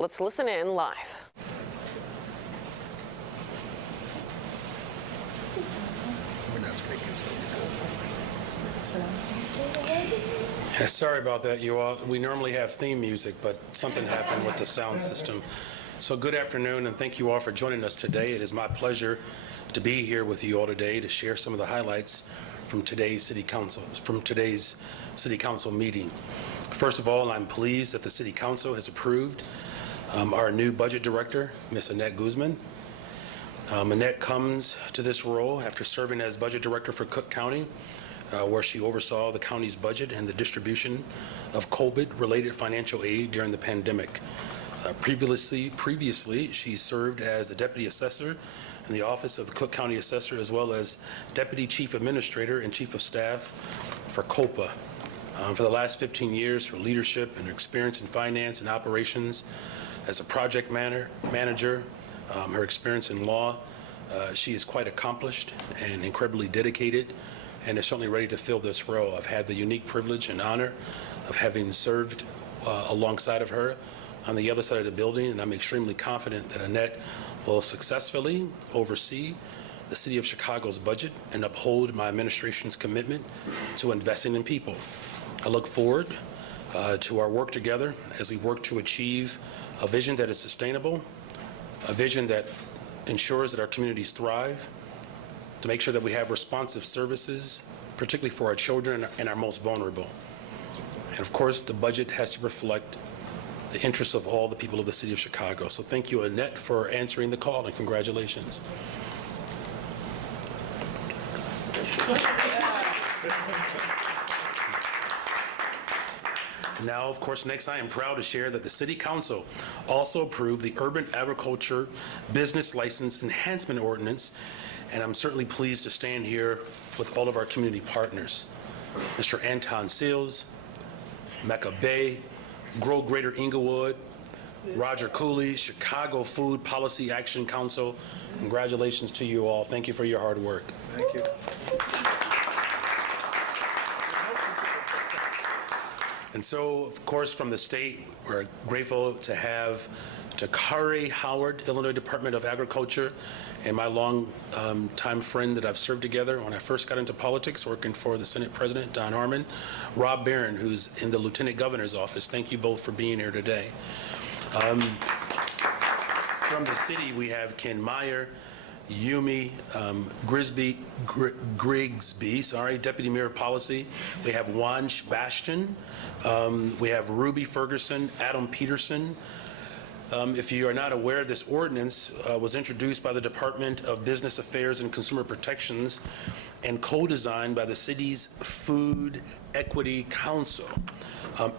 Let's listen in live. Yeah, sorry about that, you all. We normally have theme music, but something happened with the sound system. So good afternoon, and thank you all for joining us today. It is my pleasure to be here with you all today to share some of the highlights from today's City Council meeting. First of all, I'm pleased that the City Council has approved our new budget director, Ms. Annette Guzman. Annette comes to this role after serving as budget director for Cook County, where she oversaw the county's budget and the distribution of COVID-related financial aid during the pandemic. Previously, she served as the deputy assessor in the office of the Cook County Assessor, as well as deputy chief administrator and chief of staff for COPA. For the last 15 years, her leadership and her experience in finance and operations as a project manager, her experience in law, she is quite accomplished and incredibly dedicated, and is certainly ready to fill this role. I've had the unique privilege and honor of having served alongside of her on the other side of the building, and I'm extremely confident that Annette will successfully oversee the City of Chicago's budget and uphold my administration's commitment to investing in people. I look forward to our work together as we work to achieve a vision that is sustainable, a vision that ensures that our communities thrive, to make sure that we have responsive services, particularly for our children and our most vulnerable. And of course, the budget has to reflect the interests of all the people of the City of Chicago. So thank you, Annette, for answering the call, and congratulations. Now, of course, next I am proud to share that the City Council also approved the Urban Agriculture Business License Enhancement Ordinance, and I'm certainly pleased to stand here with all of our community partners. Mr. Anton Seals, Mecca Bay, Grow Greater Inglewood, Roger Cooley, Chicago Food Policy Action Council. Congratulations to you all. Thank you for your hard work. Thank you. And so, of course, from the state, we're grateful to have Takari Howard, Illinois Department of Agriculture, and my long-time friend that I've served together when I first got into politics, working for the Senate President, Don Harmon, Rob Barron, who's in the Lieutenant Governor's office. Thank you both for being here today. From the city, we have Ken Meyer, Yumi Grigsby, Deputy Mayor of Policy. We have Juan Sebastian. We have Ruby Ferguson, Adam Peterson. If you are not aware, this ordinance was introduced by the Department of Business Affairs and Consumer Protections and co-designed by the city's Food Equity Council.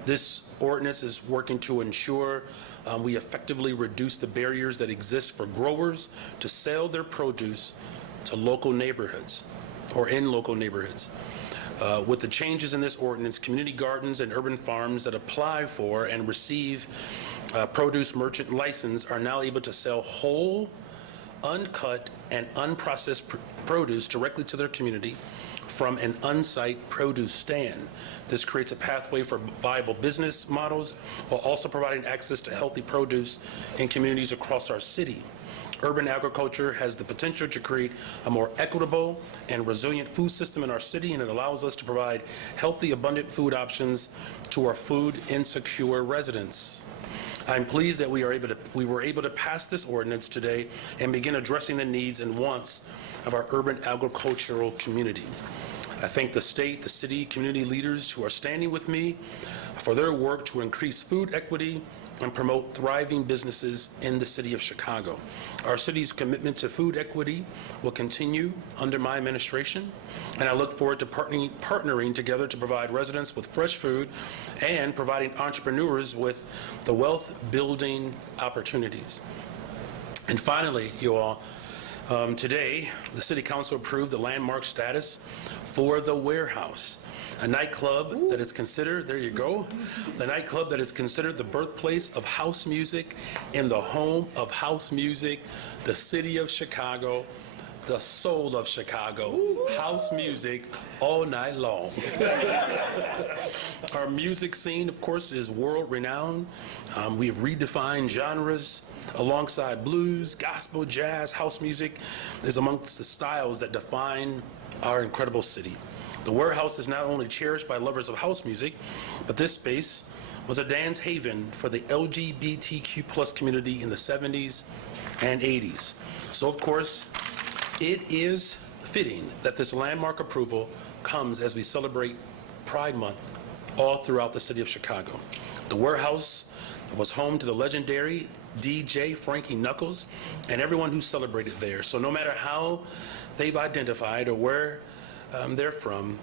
This ordinance is working to ensure we effectively reduce the barriers that exist for growers to sell their produce to local neighborhoods or in local neighborhoods. With the changes in this ordinance, community gardens and urban farms that apply for and receive produce merchant license are now able to sell whole, uncut, and unprocessed produce directly to their community from an on-site produce stand. This creates a pathway for viable business models while also providing access to healthy produce in communities across our city. Urban agriculture has the potential to create a more equitable and resilient food system in our city, and it allows us to provide healthy, abundant food options to our food insecure residents. I'm pleased that we were able to pass this ordinance today and begin addressing the needs and wants of our urban agricultural community. I thank the state, the city, community leaders who are standing with me for their work to increase food equity and promote thriving businesses in the City of Chicago. Our city's commitment to food equity will continue under my administration, and I look forward to partnering together to provide residents with fresh food and providing entrepreneurs with the wealth-building opportunities. And finally, you all, today, the City Council approved the landmark status for the Warehouse, a nightclub that is considered, there you go, the nightclub that is considered the birthplace of house music in the home of house music, the City of Chicago. the soul of Chicago. House music all night long. Our music scene, of course, is world-renowned. We've redefined genres alongside blues, gospel, jazz. House music is amongst the styles that define our incredible city. The Warehouse is not only cherished by lovers of house music, but this space was a dance haven for the LGBTQ+ community in the 70s and 80s. So, of course, it is fitting that this landmark approval comes as we celebrate Pride Month all throughout the city of Chicago. The Warehouse was home to the legendary DJ Frankie Knuckles and everyone who celebrated there. So no matter how they've identified or where they're from,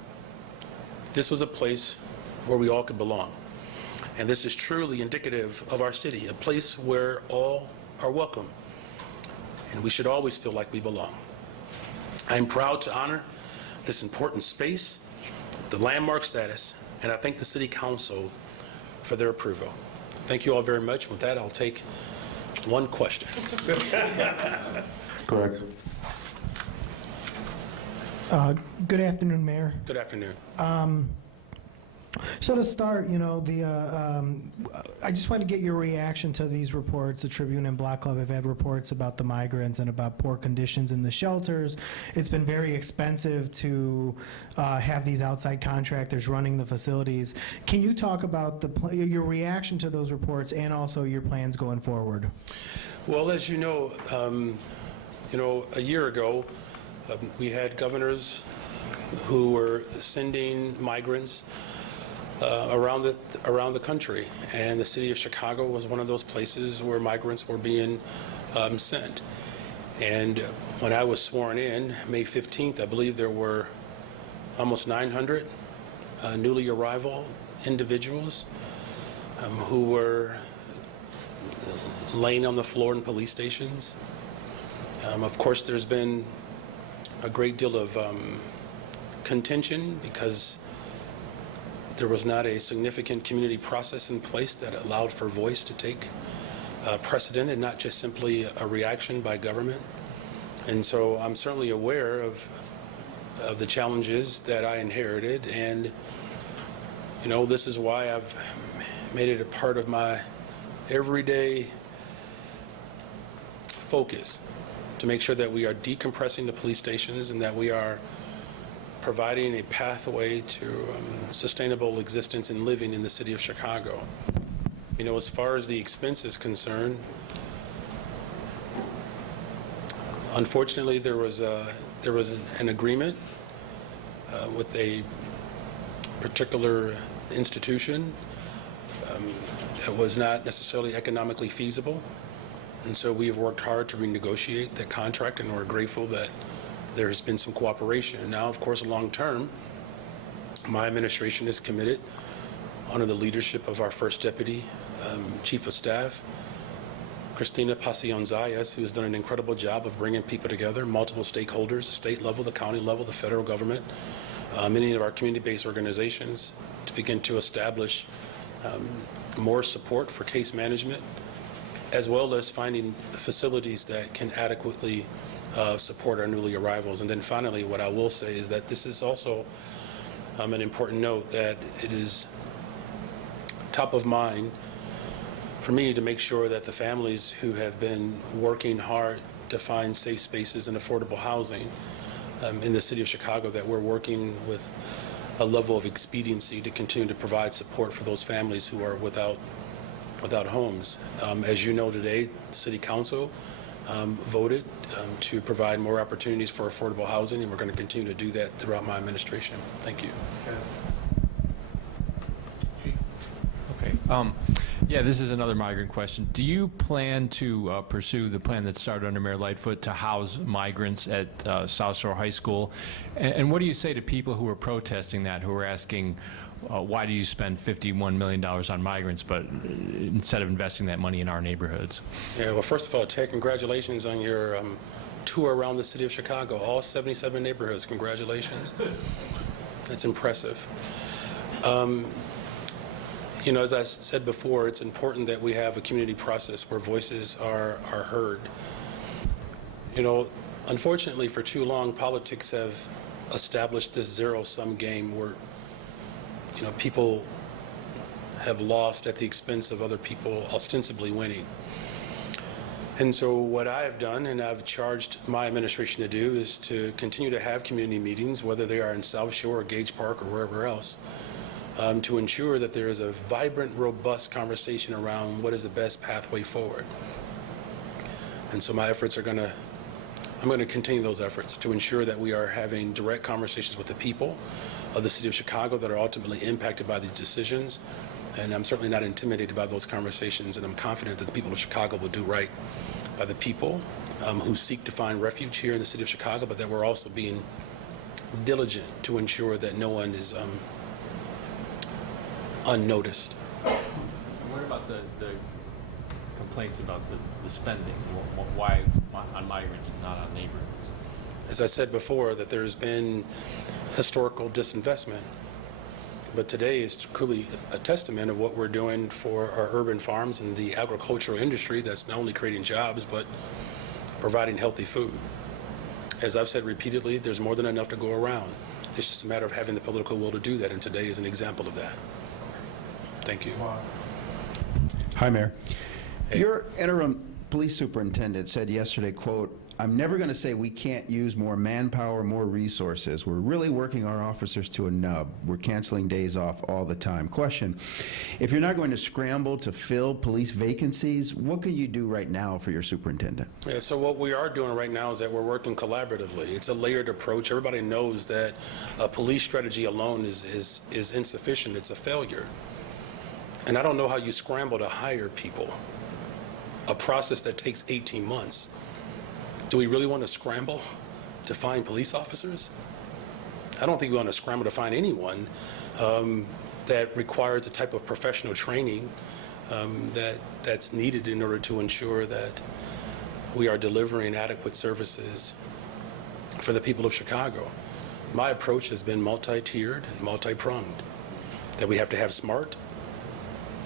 this was a place where we all could belong. And this is truly indicative of our city, a place where all are welcome. And we should always feel like we belong. I'm proud to honor this important space, the landmark status, and I thank the City Council for their approval. Thank you all very much. With that, I'll take one question. Correct. Good afternoon, Mayor. Good afternoon. So to start, you know, I just wanted to get your reaction to these reports. The Tribune and Block Club have had reports about the migrants and about poor conditions in the shelters. It's been very expensive to have these outside contractors running the facilities. Can you talk about your reaction to those reports and also your plans going forward? Well, as you know, a year ago, we had governors who were sending migrants around the country, and the city of Chicago was one of those places where migrants were being sent. And when I was sworn in, May 15th, I believe there were almost 900 newly arrival individuals who were laying on the floor in police stations. Of course, there's been a great deal of contention because there was not a significant community process in place that allowed for voice to take precedent and not just simply a reaction by government. And so I'm certainly aware of the challenges that I inherited, and this is why I've made it a part of my everyday focus to make sure that we are decompressing the police stations and that we are providing a pathway to sustainable existence and living in the city of Chicago. As far as the expense is concerned, unfortunately, there was an agreement with a particular institution that was not necessarily economically feasible, and so we have worked hard to renegotiate that contract, and we're grateful that there has been some cooperation. Now, of course, long term, my administration is committed, under the leadership of our First Deputy Chief of Staff, Christina Pasion-Zayas, who has done an incredible job of bringing people together, multiple stakeholders, the state level, the county level, the federal government, many of our community-based organizations, to begin to establish more support for case management, as well as finding facilities that can adequately support our newly arrivals. And then finally, what I will say is that this is also an important note, that it is top of mind for me to make sure that the families who have been working hard to find safe spaces and affordable housing in the city of Chicago, that we're working with a level of expediency to continue to provide support for those families who are without homes. As you know, today, the City Council voted to provide more opportunities for affordable housing, and we're going to continue to do that throughout my administration. Thank you. Okay. Yeah, this is another migrant question. Do you plan to pursue the plan that started under Mayor Lightfoot to house migrants at South Shore High School? And what do you say to people who are protesting that, who are asking, why do you spend $51 million on migrants, but instead of investing that money in our neighborhoods? Yeah, well, first of all, Ted, congratulations on your tour around the city of Chicago, all 77 neighborhoods. Congratulations. That's impressive. As I said before, it's important that we have a community process where voices are heard. Unfortunately, for too long, politics have established this zero-sum game where, people have lost at the expense of other people ostensibly winning. And so what I have done, and I've charged my administration to do, is to continue to have community meetings, whether they are in South Shore or Gage Park or wherever else, to ensure that there is a vibrant, robust conversation around what is the best pathway forward. And so my efforts are I'm going to continue those efforts to ensure that we are having direct conversations with the people of the city of Chicago that are ultimately impacted by these decisions. And I'm certainly not intimidated by those conversations, and I'm confident that the people of Chicago will do right by the people who seek to find refuge here in the city of Chicago, but that we're also being diligent to ensure that no one is unnoticed. What about the complaints about the spending? Why on migrants and not on neighborhoods? As I said before, that there's been historical disinvestment. But today is truly a testament of what we're doing for our urban farms and the agricultural industry that's not only creating jobs, but providing healthy food. As I've said repeatedly, there's more than enough to go around. It's just a matter of having the political will to do that, and today is an example of that. Thank you. Hi, Mayor. Hey. Your interim police superintendent said yesterday, quote, "I'm never going to say we can't use more manpower, more resources. We're really working our officers to a nub. We're canceling days off all the time." Question, if you're not going to scramble to fill police vacancies, what can you do right now for your superintendent? Yeah, so what we are doing right now is that we're working collaboratively. It's a layered approach. Everybody knows that a police strategy alone is insufficient. It's a failure. And I don't know how you scramble to hire people, a process that takes 18 months. Do we really want to scramble to find police officers? I don't think we want to scramble to find anyone that requires a type of professional training that's needed in order to ensure that we are delivering adequate services for the people of Chicago. My approach has been multi-tiered and multi-pronged, that we have to have smart,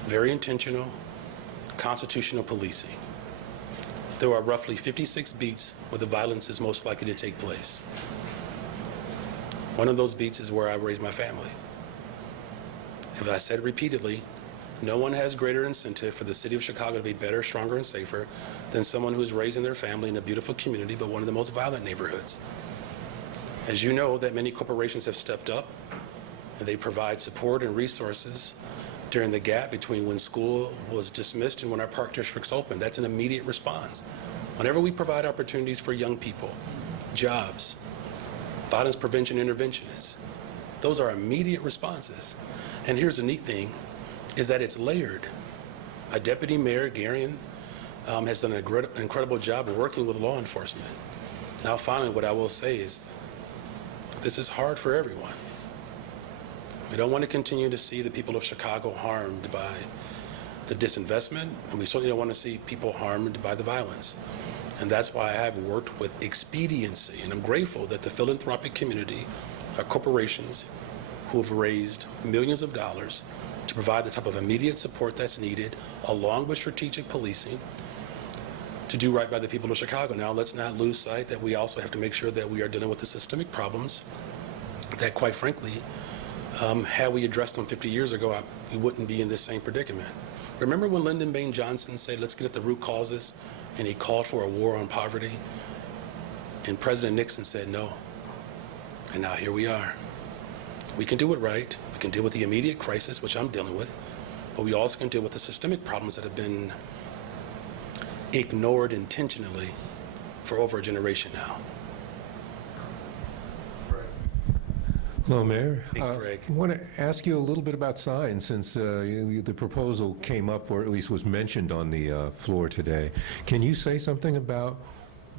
very intentional, constitutional policing. There are roughly 56 beats where the violence is most likely to take place. One of those beats is where I raised my family. As I said repeatedly, no one has greater incentive for the city of Chicago to be better, stronger, and safer than someone who is raising their family in a beautiful community, but one of the most violent neighborhoods. As you know, that many corporations have stepped up, and they provide support and resources during the gap between when school was dismissed and when our park districts opened. That's an immediate response. Whenever we provide opportunities for young people, jobs, violence prevention interventions, those are immediate responses. And here's the neat thing, is that it's layered. Our Deputy Mayor, Garion, has done an incredible job of working with law enforcement. Now, finally, what I will say is this is hard for everyone. We don't want to continue to see the people of Chicago harmed by the disinvestment, and we certainly don't want to see people harmed by the violence. And that's why I have worked with expediency, and I'm grateful that the philanthropic community, our corporations, who have raised millions of dollars to provide the type of immediate support that's needed, along with strategic policing, to do right by the people of Chicago. Now, let's not lose sight that we also have to make sure that we are dealing with the systemic problems that, quite frankly, had we addressed them 50 years ago, we wouldn't be in this same predicament. Remember when Lyndon Baines Johnson said, let's get at the root causes, and he called for a war on poverty? And President Nixon said no. And now here we are. We can do it right. We can deal with the immediate crisis, which I'm dealing with, but we also can deal with the systemic problems that have been ignored intentionally for over a generation now. Hello, Mayor. Hey, Craig. I want to ask you a little bit about signs, since the proposal came up, or at least was mentioned on the floor today. Can you say something about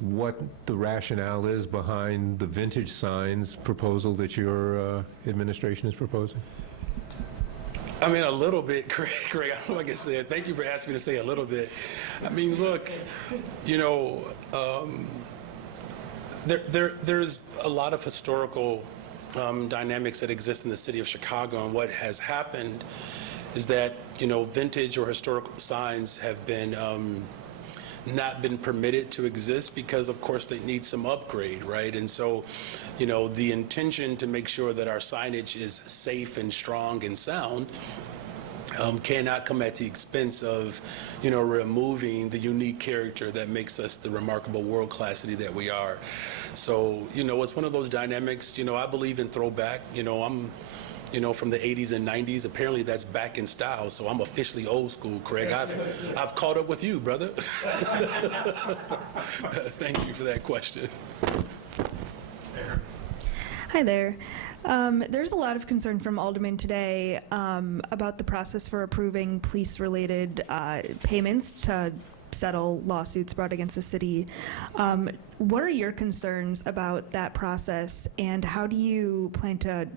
what the rationale is behind the vintage signs proposal that your administration is proposing? I mean, a little bit, Craig. I don't know what I can say it. Thank you for asking me to say a little bit. I mean, look, you know, there's a lot of historical dynamics that exist in the city of Chicago, and what has happened is that, you know, vintage or historical signs have been not been permitted to exist because, of course, they need some upgrade, right? And so, you know, the intention to make sure that our signage is safe and strong and sound cannot come at the expense of, you know, removing the unique character that makes us the remarkable world-class city that we are. So, you know, it's one of those dynamics. You know, I believe in throwback. You know, I'm, you know, from the 80s and 90s. Apparently that's back in style, so I'm officially old school, Craig. I've caught up with you, brother. Thank you for that question. Hi there. There's a lot of concern from aldermen today about the process for approving police-related payments to settle lawsuits brought against the city. What are your concerns about that process, and how do you plan to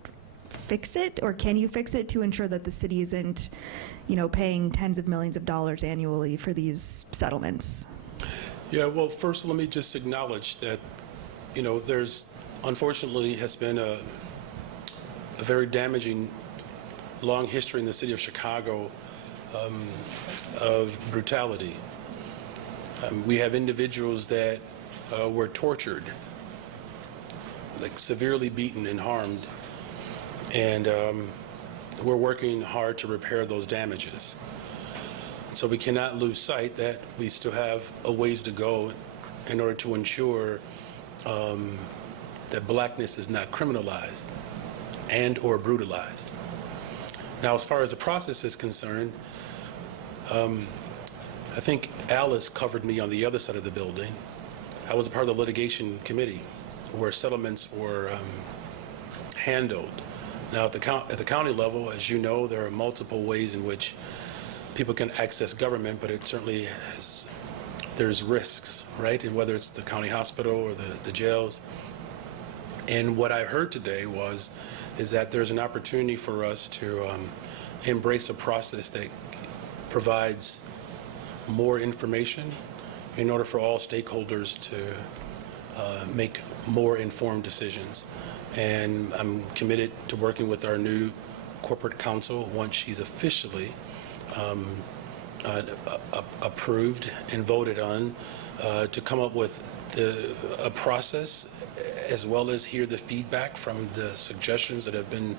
fix it, or can you fix it to ensure that the city isn't, you know, paying tens of millions of dollars annually for these settlements? Yeah, well, first let me just acknowledge that, you know, there's unfortunately has been a very damaging long history in the city of Chicago of brutality. We have individuals that were tortured, like severely beaten and harmed, and we're working hard to repair those damages. So we cannot lose sight that we still have a ways to go in order to ensure that blackness is not criminalized and or brutalized. Now, as far as the process is concerned, I think Alice covered me on the other side of the building. I was a part of the litigation committee where settlements were handled. Now, at the county level, as you know, there are multiple ways in which people can access government, but it certainly has, there's risks, right? And whether it's the county hospital or the jails. And what I heard today is that there's an opportunity for us to embrace a process that provides more information in order for all stakeholders to make more informed decisions. And I'm committed to working with our new corporate counsel once she's officially approved and voted on to come up with a process, as well as hear the feedback from the suggestions that have been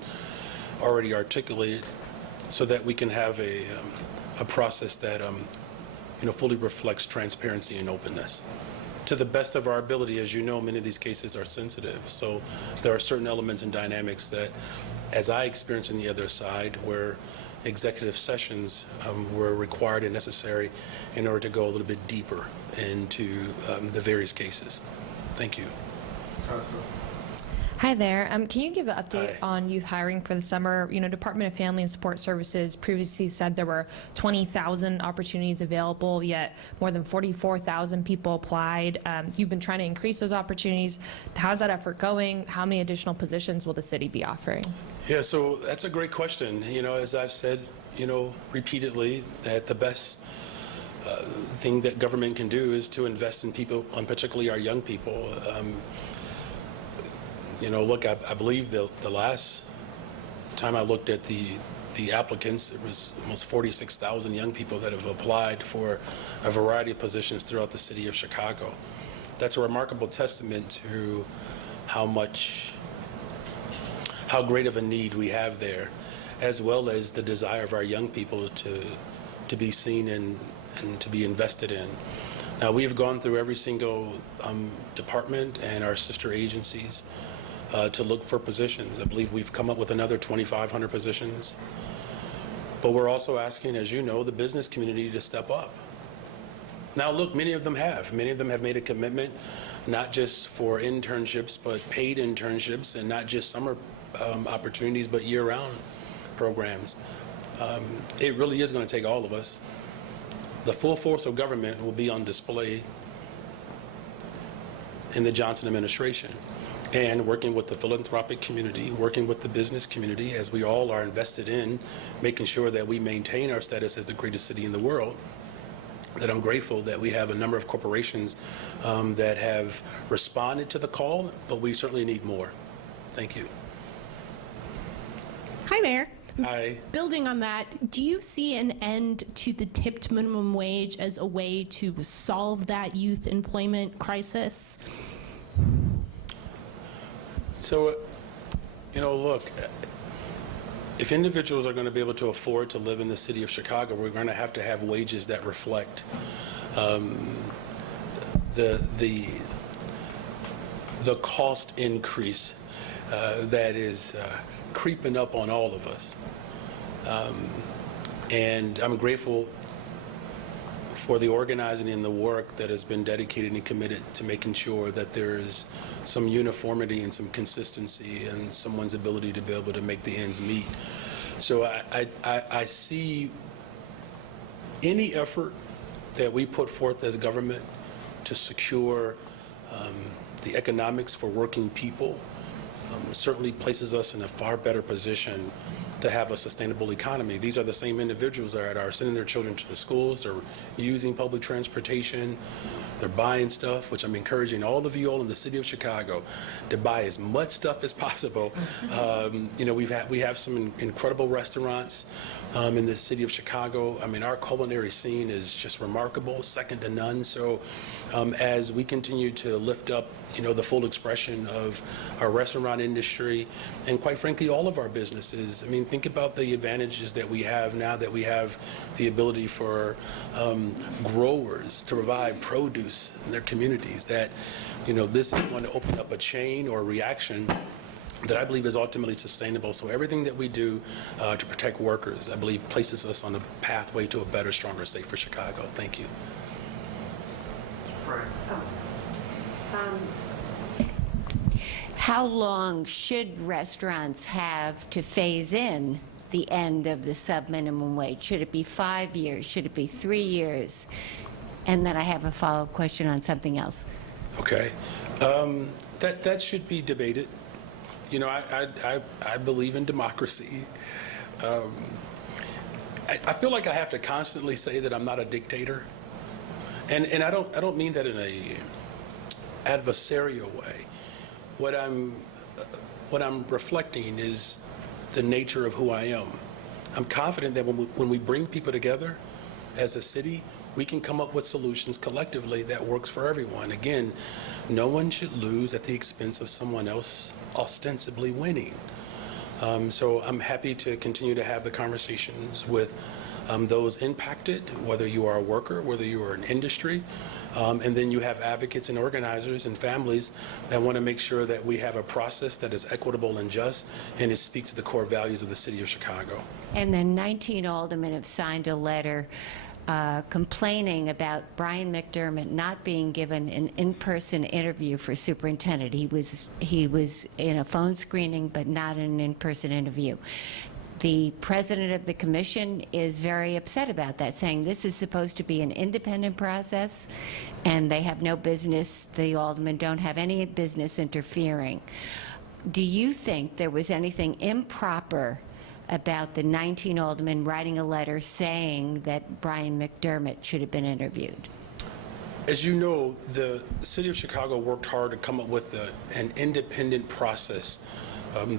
already articulated, so that we can have a process that you know, fully reflects transparency and openness. To the best of our ability, as you know, many of these cases are sensitive, so there are certain elements and dynamics that, as I experienced on the other side, where executive sessions were required and necessary in order to go a little bit deeper into the various cases. Thank you. Hi there. Can you give an update Hi. on youth hiring for the summer? You know, Department of Family and Support Services previously said there were 20,000 opportunities available, yet more than 44,000 people applied. You've been trying to increase those opportunities. How's that effort going? How many additional positions will the city be offering? Yeah, so that's a great question. You know, as I've said, you know, repeatedly, that the best thing that government can do is to invest in people, and particularly our young people. You know, look, I believe the last time I looked at the applicants, it was almost 46,000 young people that have applied for a variety of positions throughout the city of Chicago. That's a remarkable testament to how great of a need we have there, as well as the desire of our young people to be seen and to be invested in. Now, we have gone through every single department and our sister agencies to look for positions. I believe we've come up with another 2,500 positions. But we're also asking, as you know, the business community to step up. Now, look, many of them have. Many of them have made a commitment, not just for internships, but paid internships, and not just summer opportunities, but year-round programs. It really is going to take all of us. The full force of government will be on display in the Johnson administration, and working with the philanthropic community, working with the business community, as we all are invested in making sure that we maintain our status as the greatest city in the world. That I'm grateful that we have a number of corporations that have responded to the call, but we certainly need more. Thank you. Hi, Mayor. Aye. Building on that, do you see an end to the tipped minimum wage as a way to solve that youth employment crisis? So, look, if individuals are going to be able to afford to live in the city of Chicago, we're going to have wages that reflect the cost increase that is creeping up on all of us. And I'm grateful for the organizing and the work that has been dedicated and committed to making sure that there is some uniformity and some consistency in someone's ability to be able to make the ends meet. So I see any effort that we put forth as government to secure the economics for working people certainly places us in a far better position to have a sustainable economy. These are the same individuals that are sending their children to the schools, they're using public transportation, they're buying stuff, which I'm encouraging all of you all in the city of Chicago to buy as much stuff as possible. We have some incredible restaurants in the city of Chicago. I mean, our culinary scene is just remarkable, second to none. So as we continue to lift up, the full expression of our restaurant industry and, quite frankly, all of our businesses, I mean, think about the advantages that we have now that we have the ability for growers to provide produce in their communities, that, this is going to open up a chain or a reaction that I believe is ultimately sustainable. So everything that we do to protect workers, I believe, places us on a pathway to a better, stronger, safer Chicago. Thank you. How long should restaurants have to phase in the end of the sub-minimum wage? Should it be 5 years? Should it be 3 years? And then I have a follow-up question on something else. Okay. That should be debated. I believe in democracy. I feel like I have to constantly say that I'm not a dictator. And I don't mean that in a adversarial way. What I'm reflecting is the nature of who I am. I'm confident that when we bring people together as a city, we can come up with solutions collectively that works for everyone. Again, no one should lose at the expense of someone else ostensibly winning. So I'm happy to continue to have the conversations with those impacted, whether you are a worker, whether you are an industry, and then you have advocates and organizers and families that want to make sure that we have a process that is equitable and just, and it speaks to the core values of the city of Chicago. And then 19 aldermen have signed a letter complaining about Brian McDermott not being given an in-person interview for superintendent. He was in a phone screening, but not an in-person interview. The president of the commission is very upset about that, saying this is supposed to be an independent process, and they have no business, the aldermen don't have any business interfering. Do you think there was anything improper about the 19 aldermen writing a letter saying that Brian McDermott should have been interviewed? As you know, the city of Chicago worked hard to come up with an independent process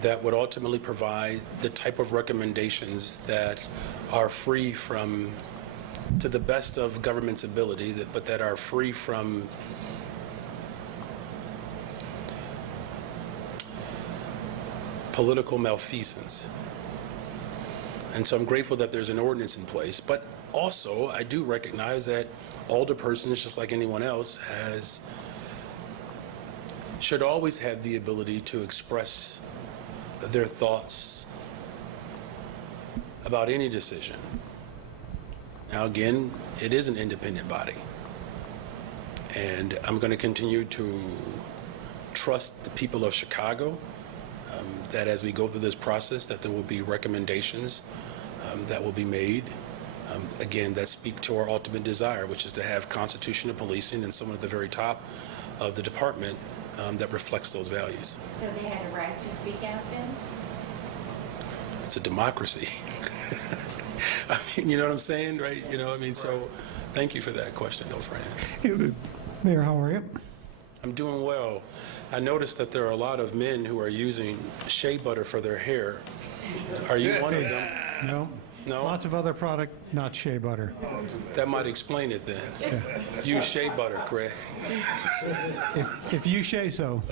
that would ultimately provide the type of recommendations that are free from, to the best of government's ability, but that are free from political malfeasance. And so I'm grateful that there's an ordinance in place, but also I do recognize that alderpersons, just like anyone else, should always have the ability to express their thoughts about any decision. Now again, it is an independent body, and I'm going to continue to trust the people of Chicago that as we go through this process, that there will be recommendations that will be made, again, that speak to our ultimate desire, which is to have constitutional policing and someone at the very top of the department that reflects those values. So they had a right to speak out then? It's a democracy. I mean, you know what I'm saying, right? So thank you for that question, though, Fran. Mayor, how are you? I'm doing well. I noticed that there are a lot of men who are using shea butter for their hair. Are you one of them? No. No? Lots of other product, not shea butter. That might explain it then. Use shea butter, Craig. If you say so.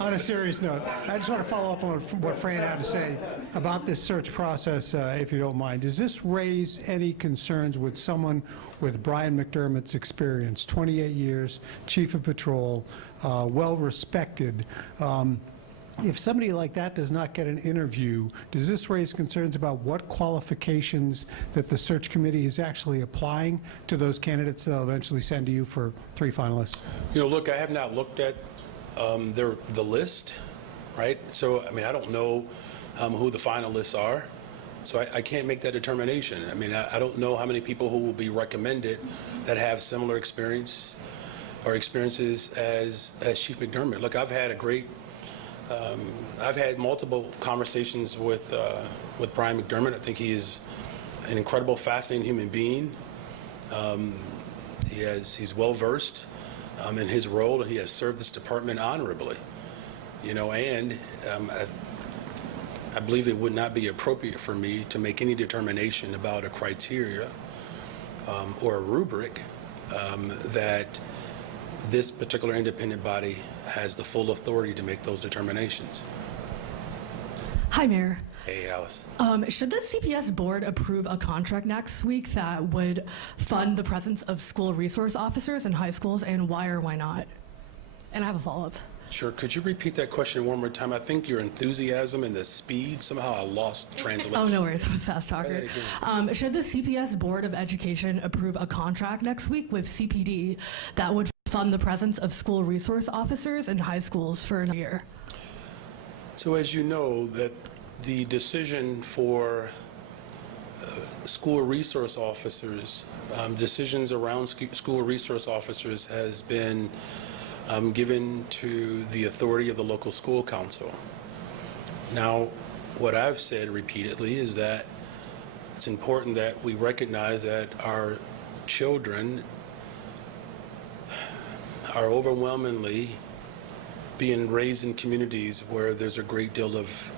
On a serious note, I just want to follow up on what Fran had to say about this search process, if you don't mind. Does this raise any concerns with someone with Brian McDermott's experience, 28 years, chief of patrol, well-respected? If somebody like that does not get an interview, does this raise concerns about what qualifications that the search committee is actually applying to those candidates they'll eventually send to you for 3 finalists? You know, look, I have not looked at the list, right? So, I mean, I don't know who the finalists are, so I can't make that determination. I mean, I don't know how many people who will be recommended that have similar experience or experiences as Chief McDermott. Look, I've had multiple conversations with Brian McDermott. I think he is an incredible, fascinating human being. He's well versed in his role, and he has served this department honorably. You know, and I believe it would not be appropriate for me to make any determination about a criteria or a rubric that this particular independent body has the full authority to make those determinations. Hi, Mayor. Hey, Alice. Should the CPS board approve a contract next week that would fund the presence of school resource officers in high schools, and why or why not? And I have a follow-up. Sure. Could you repeat that question one more time? I think your enthusiasm and the speed, somehow I lost translation. Oh, no worries. I'm a fast talker. Try that again. Should the CPS Board of Education approve a contract next week with CPD that would fund the presence of school resource officers in high schools for a year? So as you know, that the decision for school resource officers, decisions around school resource officers has been given to the authority of the local school council. Now, what I've said repeatedly is that it's important that we recognize that our children are overwhelmingly being raised in communities where there's a great deal of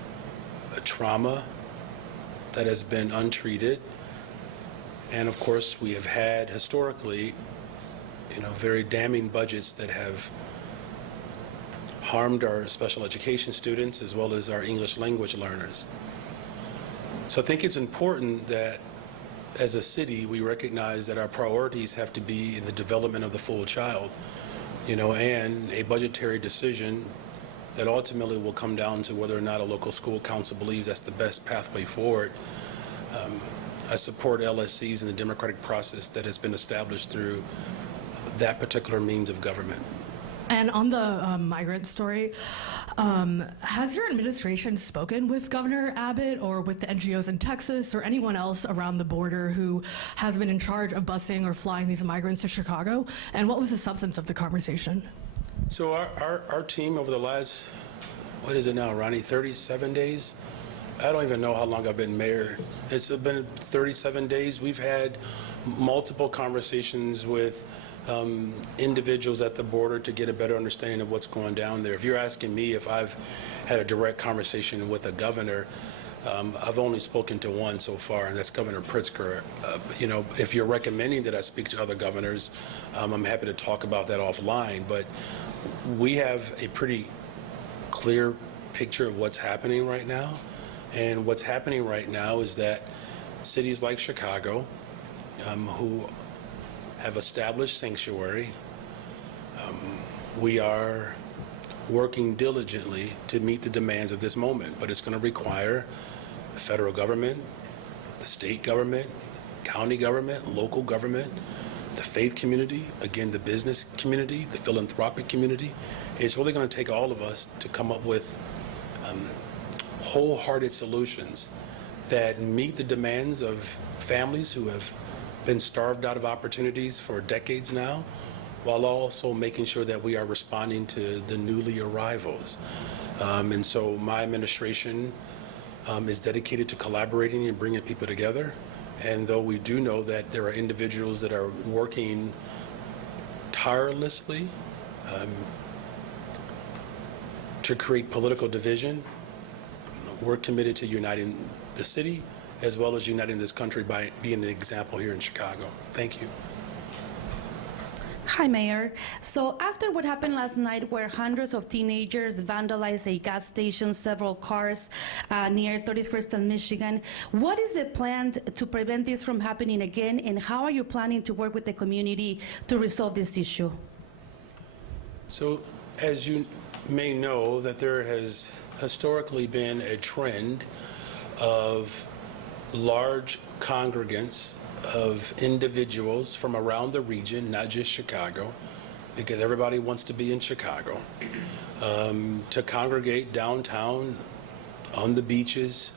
trauma that has been untreated. And of course, we have had historically, you know, very damning budgets that have harmed our special education students as well as our English language learners. So I think it's important that as a city, we recognize that our priorities have to be in the development of the full child, you know, and a budgetary decision that ultimately will come down to whether or not a local school council believes that's the best pathway forward. I support LSCs and the democratic process that has been established through that particular means of government. And on the migrant story, has your administration spoken with Governor Abbott or with the NGOs in Texas or anyone else around the border who has been in charge of busing or flying these migrants to Chicago? And what was the substance of the conversation? So our team over the last, what is it now, Ronnie, 37 days? I don't even know how long I've been mayor. It's been 37 days. We've had multiple conversations with individuals at the border to get a better understanding of what's going down there. If you're asking me if I've had a direct conversation with a governor, I've only spoken to one so far, and that's Governor Pritzker. You know, if you're recommending that I speak to other governors, I'm happy to talk about that offline. But we have a pretty clear picture of what's happening right now. And what's happening right now is that cities like Chicago, who have established sanctuary, we are working diligently to meet the demands of this moment, but it's going to require the federal government, the state government, county government, local government, the faith community, again, the business community, the philanthropic community. It's really going to take all of us to come up with wholehearted solutions that meet the demands of families who have been starved out of opportunities for decades now, while also making sure that we are responding to the newly arrivals. And so my administration is dedicated to collaborating and bringing people together. And though we do know that there are individuals that are working tirelessly to create political division. We're committed to uniting the city as well as uniting this country by being an example here in Chicago. Thank you. Hi, Mayor. So after what happened last night where hundreds of teenagers vandalized a gas station, several cars near 31st and Michigan, what is the plan to prevent this from happening again, and how are you planning to work with the community to resolve this issue? So as you may know, that there has historically been a trend of large congregants of individuals from around the region, not just Chicago, because everybody wants to be in Chicago, to congregate downtown, on the beaches.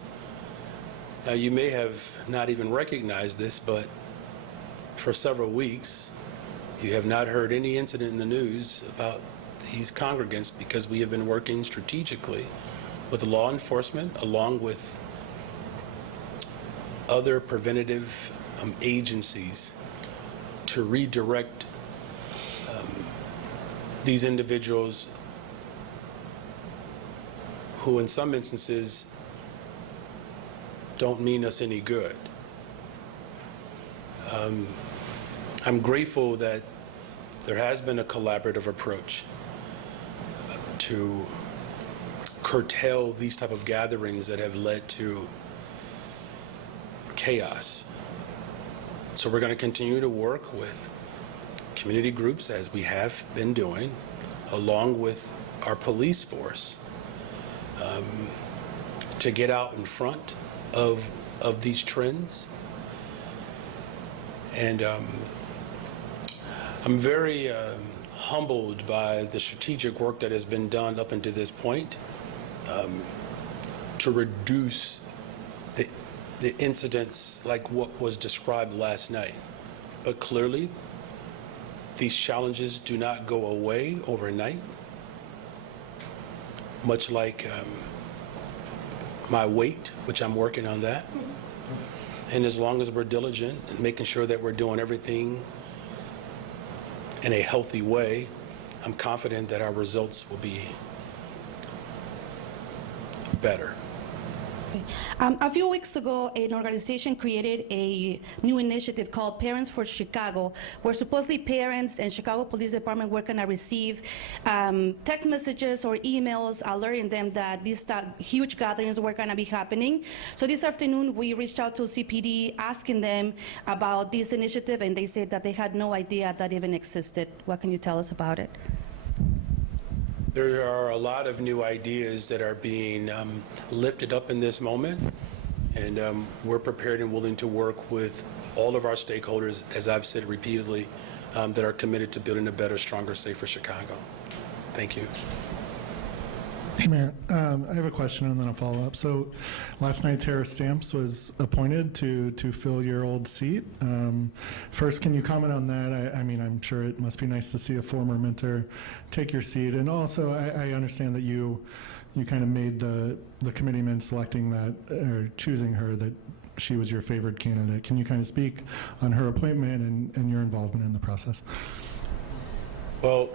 Now, you may have not even recognized this, but for several weeks, you have not heard any incident in the news about these congregants because we have been working strategically with law enforcement along with other preventative agencies to redirect these individuals who in some instances don't mean us any good. I'm grateful that there has been a collaborative approach to curtail these type of gatherings that have led to chaos. So we're going to continue to work with community groups, as we have been doing, along with our police force, to get out in front of these trends. And I'm very humbled by the strategic work that has been done up until this point to reduce the incidents like what was described last night. But clearly, these challenges do not go away overnight, much like my weight, which I'm working on that. And as long as we're diligent and making sure that we're doing everything in a healthy way, I'm confident that our results will be better. A few weeks ago, an organization created a new initiative called Parents for Chicago, where supposedly parents and Chicago Police Department were going to receive text messages or emails alerting them that these huge gatherings were going to be happening. So this afternoon, we reached out to CPD asking them about this initiative, and they said that they had no idea that even existed. What can you tell us about it? There are a lot of new ideas that are being lifted up in this moment, and we're prepared and willing to work with all of our stakeholders, as I've said repeatedly, that are committed to building a better, stronger, safer Chicago. Thank you. Hey, Mayor. I have a question and then a follow-up. So last night, Tara Stamps was appointed to fill your old seat. First, can you comment on that? I mean, I'm sure it must be nice to see a former mentor take your seat. And also, I understand that you kind of made the committeeman selecting that, or choosing her, that she was your favorite candidate. Can you kind of speak on her appointment and your involvement in the process? Well,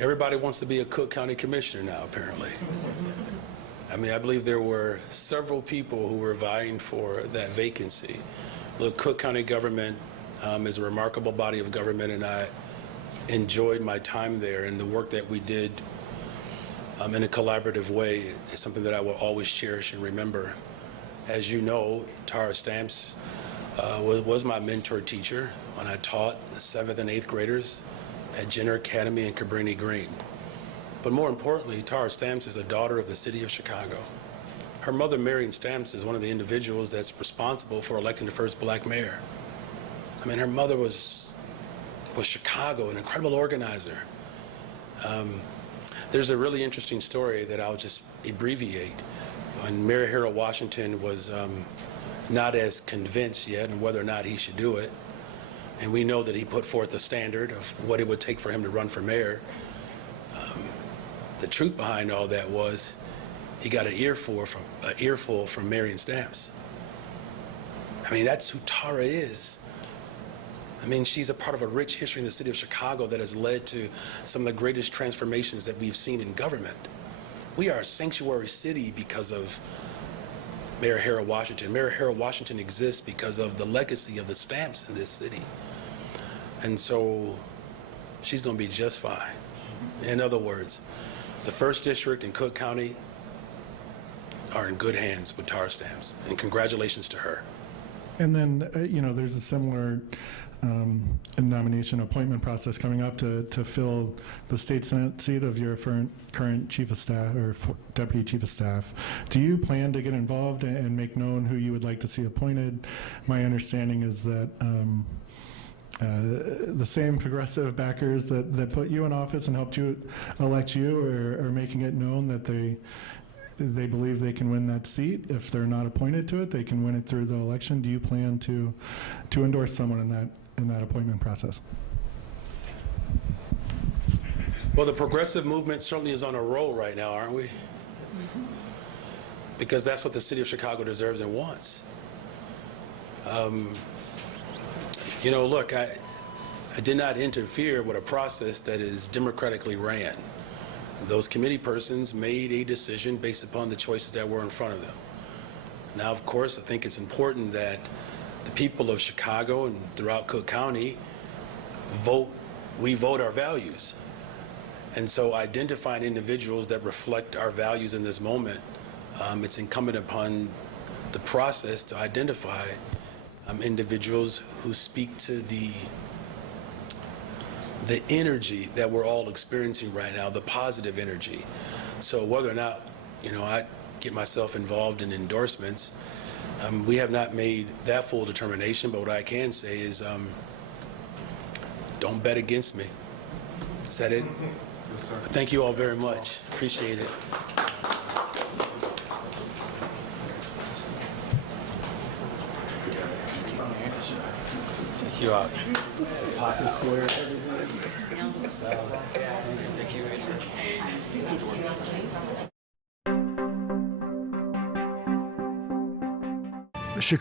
everybody wants to be a Cook County Commissioner now, apparently. I mean, I believe there were several people who were vying for that vacancy. Look, Cook County government is a remarkable body of government, and I enjoyed my time there, and the work that we did in a collaborative way is something that I will always cherish and remember. As you know, Tara Stamps was my mentor teacher when I taught 7th and 8th graders at Jenner Academy and Cabrini Green. But more importantly, Tara Stamps is a daughter of the city of Chicago. Her mother, Marion Stamps, is one of the individuals that's responsible for electing the first black mayor. I mean, her mother was Chicago, an incredible organizer. There's a really interesting story that I'll just abbreviate. When Mayor Harold Washington was not as convinced yet on whether or not he should do it, and we know that he put forth a standard of what it would take for him to run for mayor. The truth behind all that was he got an earful from Marion Stamps. I mean, that's who Tara is. I mean, she's a part of a rich history in the city of Chicago that has led to some of the greatest transformations that we've seen in government. We are a sanctuary city because of Mayor Harold Washington. Mayor Harold Washington exists because of the legacy of the stamps in this city. And so she's going to be just fine. In other words, the 1st District in Cook County are in good hands with tar stamps. And congratulations to her. And then, you know, there's a similar nomination appointment process coming up to fill the state Senate seat of your current chief of staff or deputy chief of staff. Do you plan to get involved and make known who you would like to see appointed? My understanding is that the same progressive backers that put you in office and helped you elect you are making it known that they believe they can win that seat. If they're not appointed to it, they can win it through the election. Do you plan to endorse someone in that appointment process? Well, the progressive movement certainly is on a roll right now, aren't we? Because that's what the city of Chicago deserves and wants. You know, look, I did not interfere with a process that is democratically ran. Those committee persons made a decision based upon the choices that were in front of them. Now, of course, I think it's important that the people of Chicago and throughout Cook County we vote our values. And so identifying individuals that reflect our values in this moment, it's incumbent upon the process to identify individuals who speak to the energy that we're all experiencing right now, the positive energy. So whether or not, you know, I get myself involved in endorsements, we have not made that full determination, but what I can say is don't bet against me. Is that it? Yes, sir. Thank you all very much. Appreciate it. Check you out. Pocket square, Chicago